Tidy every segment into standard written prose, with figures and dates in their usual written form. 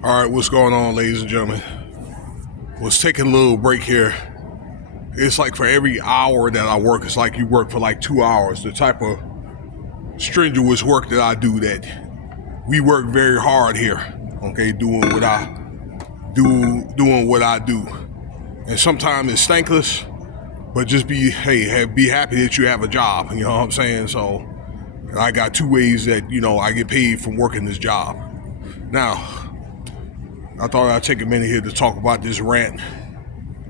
All right, what's going on, ladies and gentlemen? Was taking a little break here. It's like for every hour that I work, it's like you work for like 2 hours. The type of strenuous work that I do, that we work very hard here, okay, doing what I do. And sometimes it's thankless, but just be happy that you have a job, you know what I'm saying? So I got two ways that, I get paid from working this job. Now, I thought I'd take a minute here to talk about this rant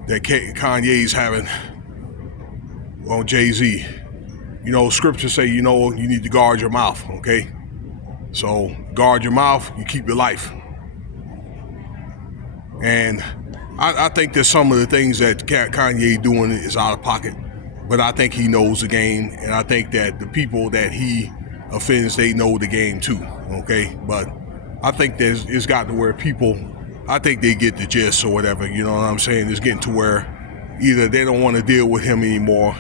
that Kanye's having on JayZ. Scriptures say, you need to guard your mouth, okay? So guard your mouth, you keep your life. And I think that some of the things that Kanye doing is out of pocket, but I think he knows the game, and I think that the people that he offends, they know the game too, okay? But I think it's gotten to where people, I think they get the gist or whatever, you know what I'm saying? It's getting to where either they don't want to deal with him anymore,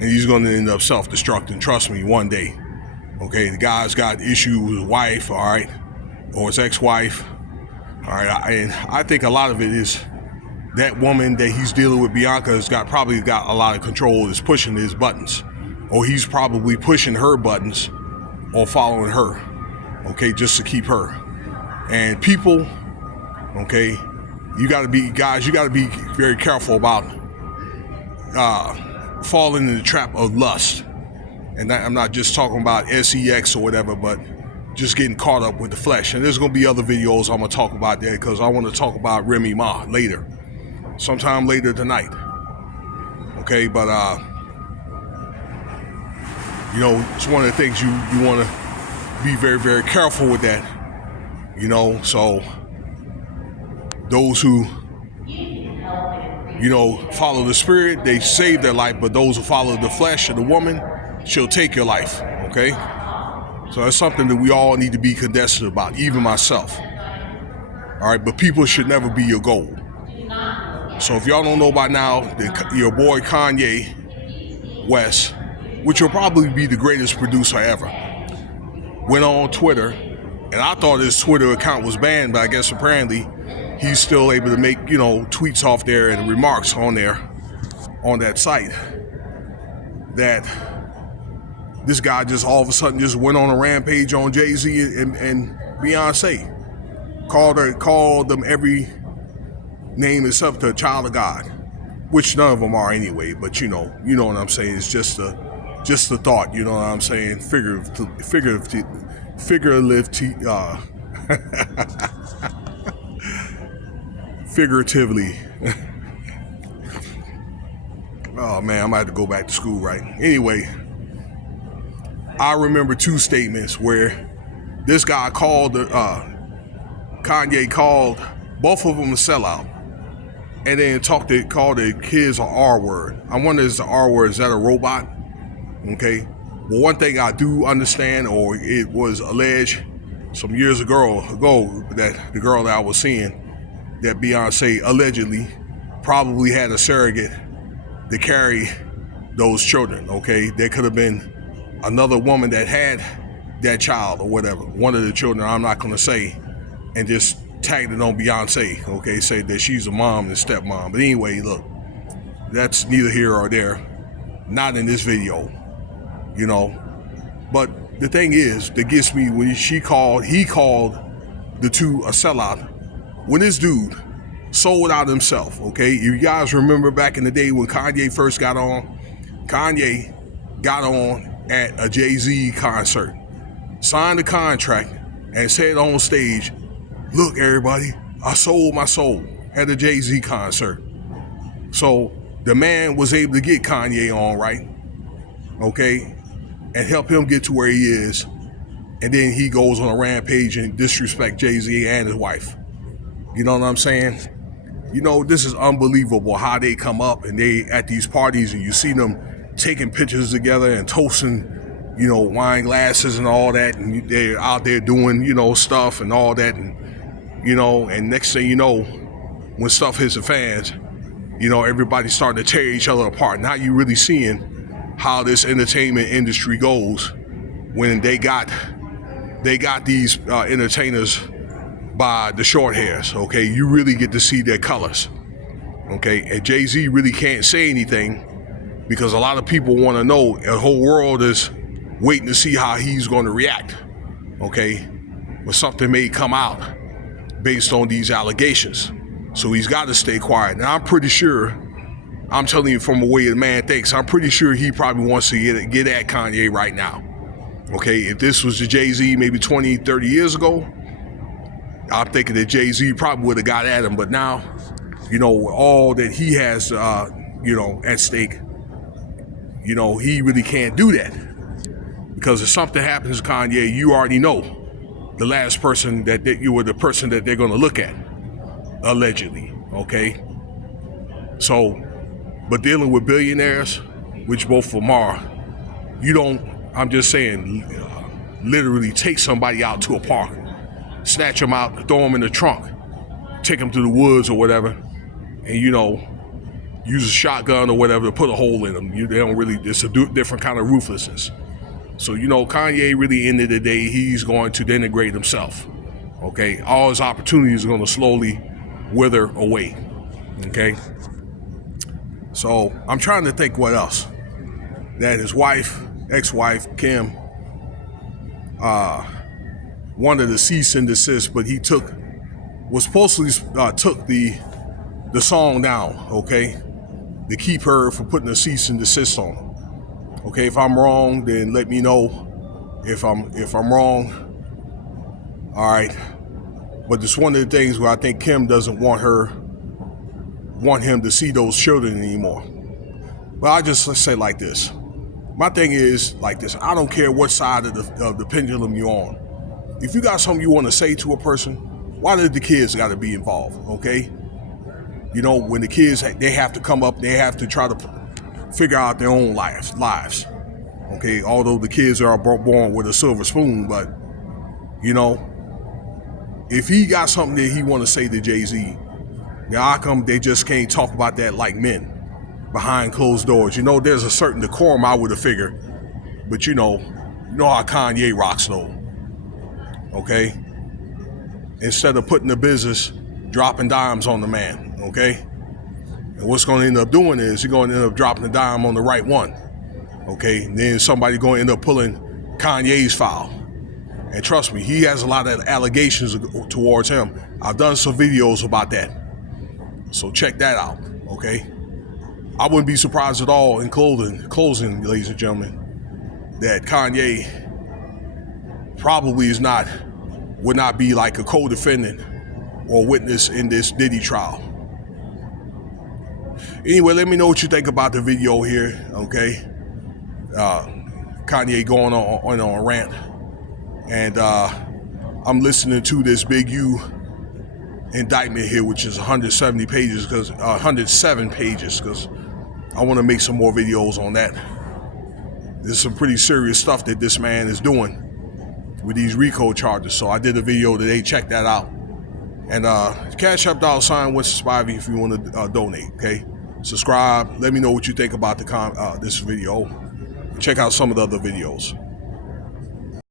and he's going to end up self-destructing, trust me, one day. Okay, the guy's got issues with his wife, all right, or his ex-wife, all right, and I think a lot of it is that woman that he's dealing with, Bianca, has probably got a lot of control, is pushing his buttons, or he's probably pushing her buttons or following her, okay, just to keep her. And people, okay, you got to be very careful about falling in the trap of lust. And I'm not just talking about sex or whatever, but just getting caught up with the flesh. And there's going to be other videos I'm going to talk about that, because I want to talk about Remy Ma later, sometime later tonight. Okay, but it's one of the things you want to be very, very careful with that. So those who, follow the spirit, they save their life, but those who follow the flesh of the woman, she'll take your life, okay? So that's something that we all need to be condescending about, even myself. All right, but people should never be your goal. So if y'all don't know by now, your boy Kanye West, which will probably be the greatest producer ever, went on Twitter, and I thought his Twitter account was banned, but I guess apparently he's still able to make, tweets off there and remarks on there, on that site, that this guy just all of a sudden just went on a rampage on JayZ and Beyonce. Called them every name except a child of God, which none of them are anyway, but you know what I'm saying. It's just a thought, you know what I'm saying? Figuratively. Oh man, I might have to go back to school, right? Anyway, I remember two statements where this guy Kanye called both of them a sellout, and then called the kids an R word. I wonder, is the R word, is that a robot? Okay. Well, one thing I do understand, or it was alleged some years ago that the girl that I was seeing, that Beyonce allegedly probably had a surrogate to carry those children, okay? There could have been another woman that had that child or whatever, one of the children, I'm not going to say, and just tagged it on Beyonce, okay? Say that she's a mom and stepmom. But anyway, look, that's neither here or there. Not in this video, But the thing is, that gets me, when he called the two a sellout, when this dude sold out himself, okay? You guys remember back in the day when Kanye first got on? Kanye got on at a JayZ concert, signed a contract, and said on stage, "Look, everybody, I sold my soul at a JayZ concert." So the man was able to get Kanye on, right? Okay? And help him get to where he is. And then he goes on a rampage and disrespect JayZ and his wife. You know what I'm saying? This is unbelievable how they come up and they at these parties and you see them taking pictures together and toasting, wine glasses and all that. And they're out there doing, stuff and all that. And, and next thing you know, when stuff hits the fans, everybody starting to tear each other apart. Now you really seeing how this entertainment industry goes when they got these entertainers by the short hairs, okay? You really get to see their colors, okay? And Jay-Z really can't say anything because a lot of people want to know, the whole world is waiting to see how he's going to react, okay? But something may come out based on these allegations. So he's got to stay quiet. Now, I'm pretty sure, I'm telling you from the way the man thinks, I'm pretty sure he probably wants to get at Kanye right now. Okay, if this was the Jay-Z maybe 20, 30 years ago, I'm thinking that Jay-Z probably would have got at him. But now, you know, all that he has, you know, at stake, you know, he really can't do that. Because if something happens to Kanye, you already know the last person that you were the person that they're going to look at, allegedly, okay? So, but dealing with billionaires, which both of them are, you don't, I'm just saying, literally take somebody out to a park, snatch them out, throw them in the trunk, take them to the woods or whatever, and, you know, use a shotgun or whatever to put a hole in them. They don't really, it's a different kind of ruthlessness. So, you know, Kanye really, end of the day, he's going to denigrate himself, okay? All his opportunities are going to slowly wither away, okay? So I'm trying to think what else. That his wife, ex-wife, Kim, wanted to cease and desist, but he was supposedly took the song down, okay, to keep her from putting a cease and desist on him. Okay, if I'm wrong, then let me know if I'm wrong. All right, but it's one of the things where I think Kim doesn't want him to see those children anymore. But I just say like this. My thing is like this. I don't care what side of the pendulum you're on. If you got something you want to say to a person, why did the kids got to be involved? Okay, you know, when the kids, they have to come up, they have to try to figure out their own lives. Okay, although the kids are born with a silver spoon, but you know, if he got something that he want to say to Jay-Z, now how come they just can't talk about that like men behind closed doors? You know, there's a certain decorum, I would have figured, but you know how Kanye rocks though. Okay, instead of putting the business, dropping dimes on the man. Okay. And what's going to end up doing is you're going to end up dropping the dime on the right one, okay? And then somebody going to end up pulling Kanye's file. And trust me, he has a lot of allegations towards him. I've done some videos about that. So check that out, okay? I wouldn't be surprised at all in closing, ladies and gentlemen, that Kanye probably would not be like a co-defendant or witness in this Diddy trial. Anyway, let me know what you think about the video here, okay? Kanye going on a rant. And I'm listening to this Big U indictment here, which is 107 pages, because I want to make some more videos on that. There's some pretty serious stuff that this man is doing with these RICO charges. So I did a video today, check that out. And Cash App $Winston if you want to donate, okay? Subscribe. Let me know what you think about this video. Check out some of the other videos.